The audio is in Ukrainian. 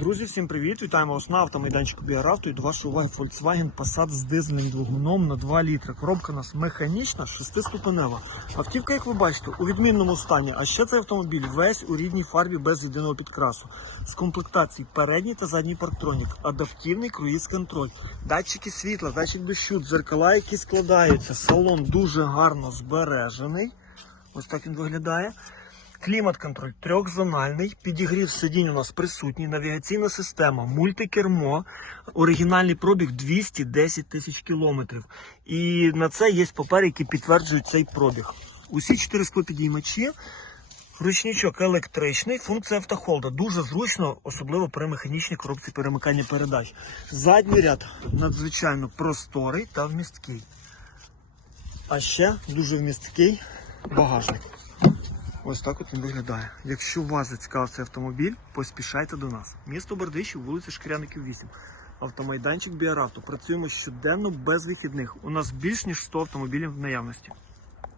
Друзі, всім привіт! Вітаємо вас на автомайданчику Біаравто і до вашої уваги Volkswagen Passat з дизельним двигуном на 2 літри. Коробка у нас механічна, шестиступенева. Автівка, як ви бачите, у відмінному стані. А ще цей автомобіль весь у рідній фарбі без єдиного підкрасу. З комплектації передній та задній парктронік, адаптивний круїз-контроль, датчики світла, датчик дощу, дзеркала, які складаються. Салон дуже гарно збережений. Ось так він виглядає. Клімат-контроль трьохзональний, підігрів сидінь у нас присутній, навігаційна система, мультикермо, оригінальний пробіг 210 тисяч кілометрів. І на це є папери, які підтверджують цей пробіг. Усі чотири склопідіймачі, ручничок електричний, функція автохолда. Дуже зручно, особливо при механічній коробці перемикання передач. Задній ряд надзвичайно просторий та вмісткий. А ще дуже вмісткий багажник. Ось так от він виглядає. Якщо вас зацікавив цей автомобіль, поспішайте до нас. Місто Бердичів, вулиця Шкіряників 8. Автомайданчик Біаравто. Працюємо щоденно без вихідних. У нас більш ніж 100 автомобілів в наявності.